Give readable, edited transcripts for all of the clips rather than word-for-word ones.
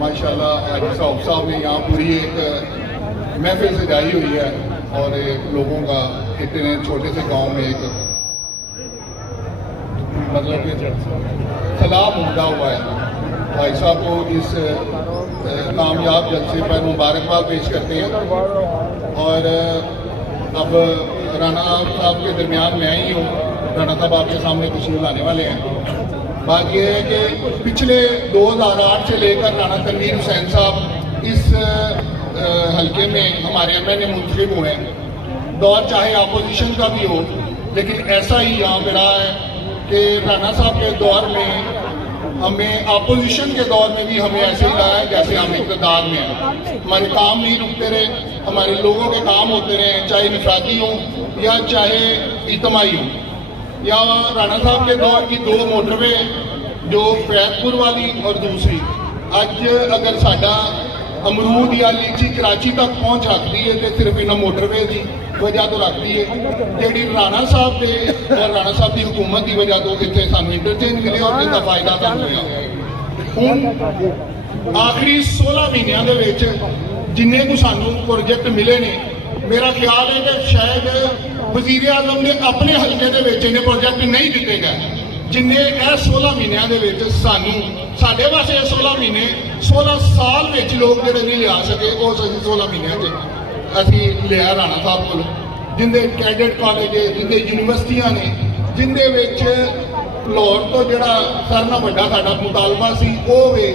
माशाल्लाह हाजी साहब ने यहाँ पूरी एक महफिल सजाई हुई है और एक लोगों का इतने छोटे से गांव में एक मतलब कि सलाह उमड़ा हुआ है। भाई साहब को इस कामयाब जलसे पर मुबारकबाद पेश करते हैं। और अब राणा साहब के दरमियान मैं ही हूँ। राणा साहब आपके सामने तशरीफ लाने वाले हैं। बात यह है कि पिछले 2008 से लेकर राणा तनवीर हुसैन साहब इस हल्के में हमारे एमएनए मुंतखब हुए हैं। दौर चाहे अपोजिशन का भी हो, लेकिन ऐसा ही यहाँ पे रहा है कि राणा साहब के दौर में हमें अपोजिशन के दौर में भी हमें ऐसे ही रहा है जैसे हम इक़्तिदार में हैं। हमारे काम नहीं रुकते रहे, हमारे लोगों के काम होते रहे, चाहे इनफरादी हों या चाहे इज्तिमाई हों। या राणा साहब के दौर की 2 मोटरवे जो फैजपुर वाली और दूसरी, अज अगर साडा अमरूद या लीची कराची तक पहुँच रखती है तो सिर्फ इन मोटरवे की वजह तो रखती है जी राणा साहब के और राणा साहब की हुकूमत की वजह तो इतने सानू इंटरचेंज मिले और इसका फायदा सानू मिला। हूँ आखिरी 16 महीनों के जिन्ने को सानू प्रोजेक्ट मिले ने, मेरा ख्याल है कि शायद वजीर आजम ने अपने हल्के के इन्हें प्रोजेक्ट नहीं दिते गए जिन्हें यह 16 महीनों के सानू साढ़े वास्ते 16 महीने 16 साल में लोग जोड़े नहीं लिया सके, उस 16 महीनों असी लिया राणा साहब को, जिंदे कैडेट कॉलेज जिंदे यूनिवर्सिटियां ने, जिंदे लाहौर तो जोड़ा सारा वड्डा साडा मुतालबा सी वो वे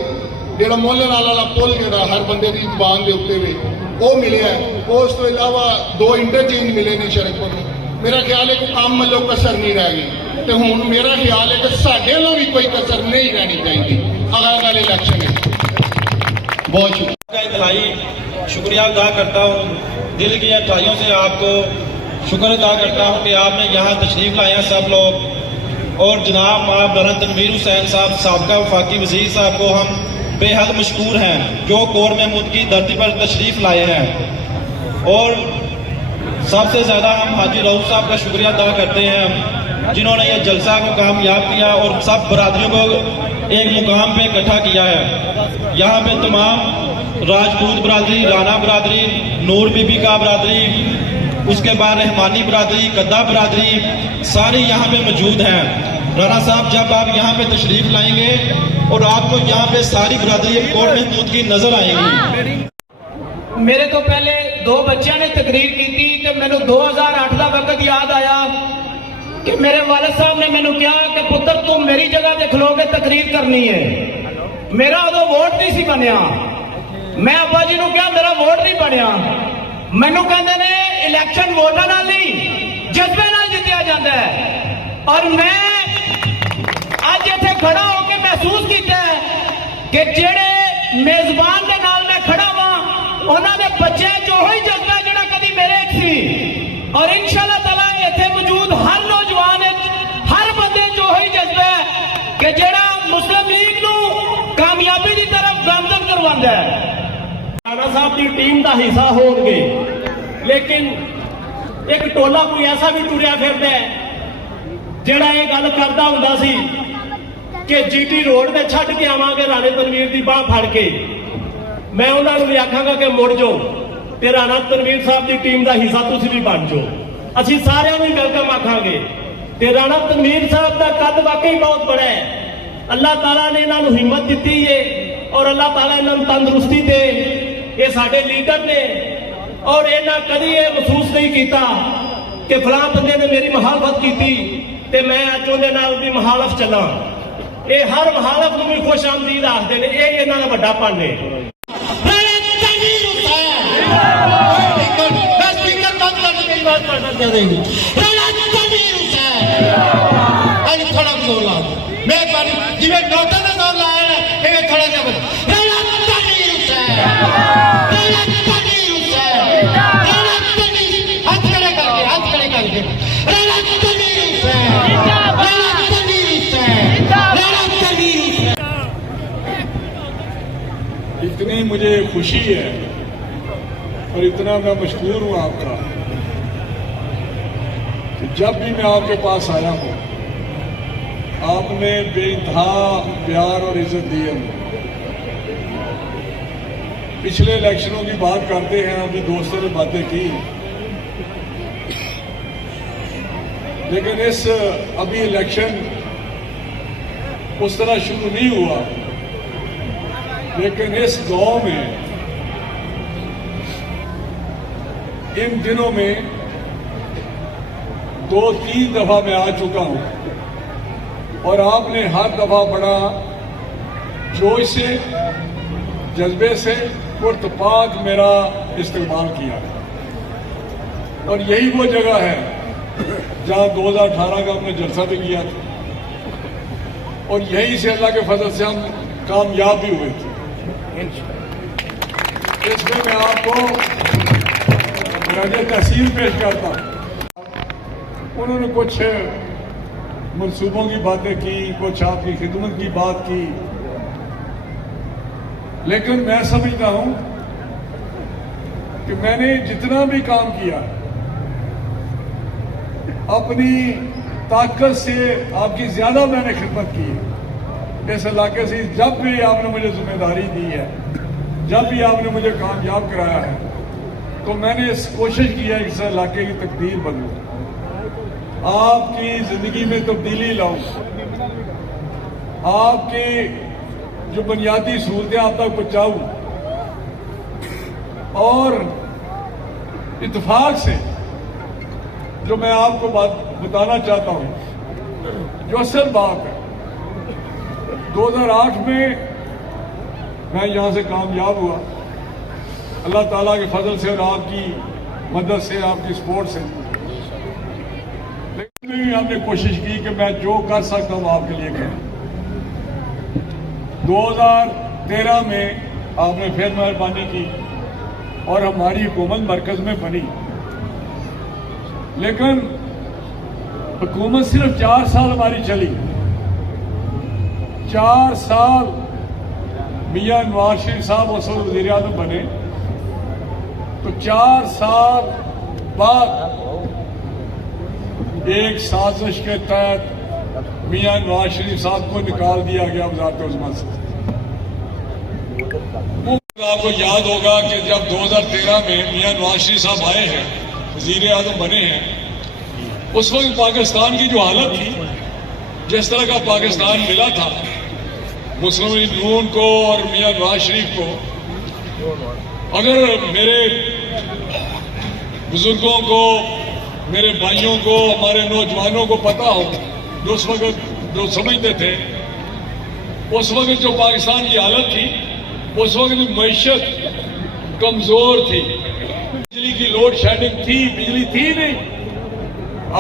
जोड़ा मोहल्ले वाला पुल जोड़ा हर बंदे की जुबान के उत्ते वे वो मिले है। उस तो इलावा 2 इंटरचेंज मिले ने सड़कों में। मेरा ख्याल है कि काम मल्लो कसर नहीं रह गई, तो हूँ मेरा ख्याल है कि साढ़े लो भी कोई कसर नहीं रहनी चाहिए आने वाले इलेक्शन में। बहुत शुक्रिया अदा करता हूँ, दिल की गहराइयों से आपको शुक्र अदा करता हूँ कि आपने यहाँ तशरीफ लाए हैं सब लोग। और जनाब राणा तनवीर हुसैन साहब साबका वफाकी वज़ीर साहब को हम बेहद मशकूर हैं जो कोर महमूद की धरती पर तशरीफ लाए हैं। और सबसे ज़्यादा हम हाजी रऊफ साहब का शुक्रिया अदा करते हैं जिन्होंने ये जलसा को कामयाब किया और सब बरादरियों को एक मुकाम पे इकट्ठा किया है। यहाँ पे तमाम राजपूत बरादरी, राणा बरादरी, नूर बीबी का बरादरी, उसके बाद रहमानी बरादरी, कद्दा बरादरी, सारी यहाँ पे मौजूद हैं। राणा साहब जब आप यहाँ पे तशरीफ लाएंगे और आपको यहाँ पे सारी बरादरी कोट महमूद की नजर आएगी। मेरे तो पहले 2 बच्चों ने तकरीर की थी तो मैंने 2008 का वक्त याद आया कि मेरे वालिद साहब ने मैंने कहा कि पुत्र तुम मेरी जगह पे खलो के तकरीर करनी है। मेरा उदो वोट नहीं सी बनया, मैं अब्बा जी को कहा मेरा वोट नहीं बनया। मैनू कहते ने इलेक्शन वोटां नाल नहीं जज्बे नाल जितया जाता है। और मैं अज इत्थे खड़ा होकर महसूस किया है कि जेड़े मेजबान के नाल मैं खड़ा वां उन्हां दे बच्चे जो ही जज्बा जिहड़ा कदी मेरे सी। और इंशाअल्लाह ताला इत्थे मौजूद हर नौजवान हर बंदे जो ही जज्बा है कि जेड़ा मुस्लिम लीग नू कामयाबी की तरफ गामजन करवांदा है। राणा साहब की टीम का हिस्सा होंगे, लेकिन एक टोला कोई ऐसा भी टुरिया फिरदा है जिहड़ा ये गल करदा हुंदा सी कि जीटी रोड पे छड्ड के आवांगे राणे तनवीर की बांह फड़ के। मैं उन्होंने भी आखांगा कि मुड़ जाओ ते राणा तनवीर साहब की टीम का हिस्सा तुसीं भी बन जाओ। असीं सारिआं नूं वेलकम आखांगे। ते राणा तनवीर साहब का कद वाकई बहुत बड़ा है। अल्लाह ताला ने इन्हों हिम्मत दी है और अल्लाह ताला इन्हों तंदुरुस्ती दे। ये साडे लीडर ने और इन्हें कभी ये महसूस नहीं किया कि फलां बंदे ने मेरी मुखालफत की ते मैं अज उहदे नाल भी मुखालफ चला। ये हर मुखालफ नूं भी खुश आमदीद आखदे ने, ये इन्हां दा वड्डा पन है। इतनी मुझे खुशी है और इतना मैं मशहूर हूँ आपका कि जब भी मैं आपके पास आया हूँ आपने बेइंतहा प्यार और इज्जत दी है। पिछले इलेक्शनों की बात करते हैं, अभी दोस्तों ने बातें की, लेकिन इस अभी इलेक्शन उस तरह शुरू नहीं हुआ, लेकिन इस गांव में इन दिनों में 2-3 दफा मैं आ चुका हूं और आपने हर दफा बड़ा जोश से, जज्बे से पुरतपाक मेरा इस्तेमाल किया। और यही वो जगह है जहां 2018 का हमने जलसा भी किया था और यहीं से अल्लाह के फजल से हम कामयाब भी हुए थे। इसमें मैं आपको राजे तहसील पेश करता हूं। उन्होंने कुछ मंसूबों की बातें की, कुछ आपकी खिदमत की बात की, लेकिन मैं समझता हूं कि मैंने जितना भी काम किया अपनी ताकत से आपकी ज्यादा मैंने खिदमत की है इस इलाके से। जब भी आपने मुझे जिम्मेदारी दी है, जब भी आपने मुझे कामयाब कराया है, तो मैंने इस कोशिश की है इस इलाके की तकदीर बदलूं, आपकी जिंदगी में तब्दीली लाऊं, आपकी जो बुनियादी सहूलतें आप तक पहुंचाऊं और इत्तेफाक से जो मैं आपको बात बताना चाहता हूं, जो असल बात है, 2008 में मैं यहां से कामयाब हुआ अल्लाह ताला के फजल से और आपकी मदद से, आपकी सपोर्ट से। लेकिन हमने कोशिश की कि मैं जो कर सकता हूं आपके लिए करूं। 2013 में आपने फिर मेहरबानी की और हमारी हुकूमत मरकज में बनी, लेकिन हुकूमत सिर्फ 4 साल हमारी चली। 4 साल मियां नवाज शरीफ साहब उस वक्त वज़ीर आज़म बने, तो 4 साल बाद एक साजिश के तहत मियां नवाज शरीफ साहब को निकाल दिया गया वज़ारत उज़्मा से। आपको याद होगा कि जब 2013 में मियां नवाज शरीफ साहब आए हैं, वज़ीर आज़म बने हैं, उस वक्त पाकिस्तान की जो हालत थी, जिस तरह का पाकिस्तान मिला था मुस्लिम लीग नून को और मियां नवाज शरीफ को, अगर मेरे बुजुर्गों को, मेरे भाइयों को, हमारे नौजवानों को पता हो, जो उस वक्त जो समझते थे, उस वक्त जो पाकिस्तान की हालत थी, उस वक्त मईशत कमजोर थी, बिजली की लोड शेडिंग थी, बिजली थी नहीं।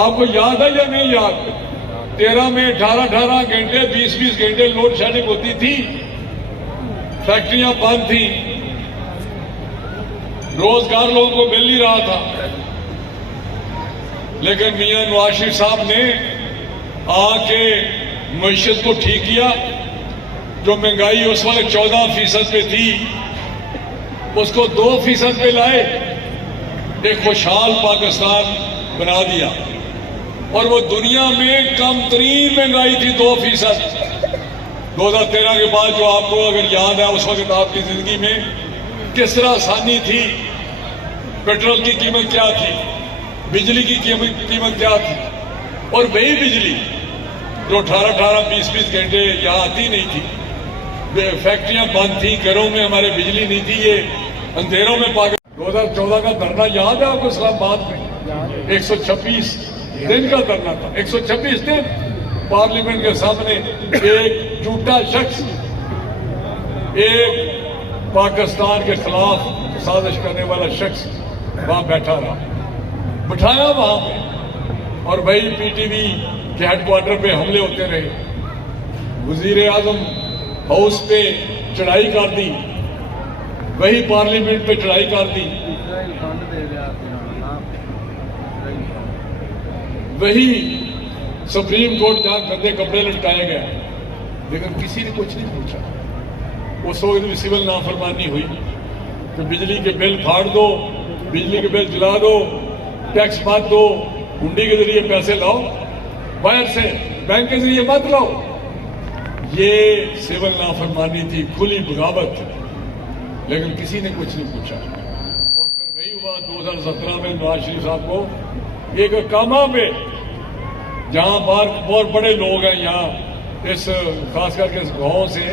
आपको याद है या नहीं याद? 13 में 18 घंटे, 20 घंटे लोड शेडिंग होती थी, फैक्ट्रियां बंद थी, रोजगार लोगों को मिल नहीं रहा था। लेकिन मियां नवाज शरीफ साहब ने आके मईशत को ठीक किया। जो महंगाई उस वक्त 14% पे थी, उसको 2% पे लाए, एक खुशहाल पाकिस्तान बना दिया। और वो दुनिया में कम तरीन महंगाई थी 2%। 2013 के बाद जो आपको अगर याद है, उस वक्त आपकी जिंदगी में किस तरह आसानी थी, पेट्रोल की कीमत क्या थी, बिजली की कीमत क्या थी, और वही बिजली जो 18 20 घंटे यहाँ आती नहीं थी, फैक्ट्रियां बंद थी, घरों में हमारे बिजली नहीं थी, ये अंधेरों में 2014 का धरना याद है आपको? इस्लामाबाद में 126 दिन का धरना था। 126 दिन पार्लियामेंट के सामने एक झूठा शख्स, एक पाकिस्तान के खिलाफ साजिश करने वाला शख्स वहां बैठा रहा, बिठाया वहां पे, और वही पीटीवी के हेडक्वार्टर पे हमले होते रहे। वजीर आजम हाउस पे चढ़ाई कर दी, वही पार्लियामेंट पे चढ़ाई कर दी, वही सुप्रीम कोर्ट जहां गंदे कपड़े लटकाए गए, लेकिन किसी ने कुछ नहीं पूछा। उस वक्त भी सिविल नाफरमानी हुई कि बिजली के बिल फाड़ दो, बिजली के बिल जला दो, टैक्स मत दो, हुंडी के जरिए पैसे लाओ, बाहर से बैंक के जरिए मत लाओ। ये सिविल नाफरमानी थी, खुली बगावत थी। लेकिन किसी ने कुछ नहीं पूछा। और फिर वही हुआ 2017 में नवाज शरीफ साहब को एक कामा में, जहां बाहर बहुत बड़े लोग हैं, यहाँ इस खास करके इस गाँव से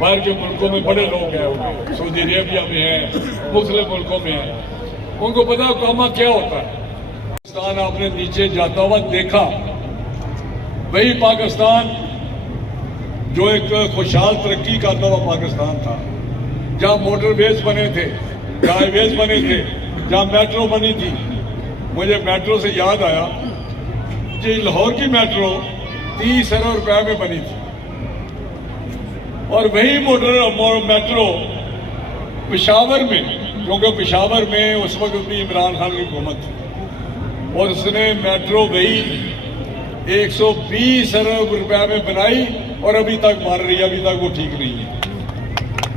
बाहर के मुल्कों में बड़े लोग हैं, सऊदी अरेबिया में हैं, मुस्लिम मुल्कों में हैं, उनको पता कामा क्या होता है। पाकिस्तान आपने नीचे जाता हुआ देखा, वही पाकिस्तान जो एक खुशहाल तरक्की करता हुआ पाकिस्तान था, जहाँ मोटरवेज बने थे, जहाँ हाईवेज बने थे, जहाँ मेट्रो बनी थी। मुझे मेट्रो से याद आया कि लाहौर की मेट्रो 30 अरब रुपए में बनी थी, और वही मेट्रो पेशावर में, क्योंकि पेशावर में उस वक्त भी इमरान खान की हुकूमत थी, और उसने मेट्रो वही 120 अरब रुपए में बनाई और अभी तक मार रही है, अभी तक वो ठीक नहीं है।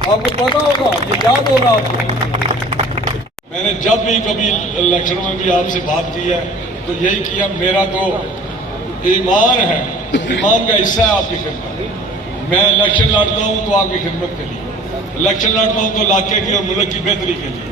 आपको पता होगा, ये याद होगा आपको। मैंने जब भी कभी इलेक्शन में भी आपसे बात की है तो यही किया, मेरा तो ईमान है, ईमान का हिस्सा है आपकी खिदमत। मैं इलेक्शन लड़ता हूं तो आपकी खिदमत के लिए, इलेक्शन लड़ता हूं तो इलाके की और मुल्क की बेहतरी के लिए।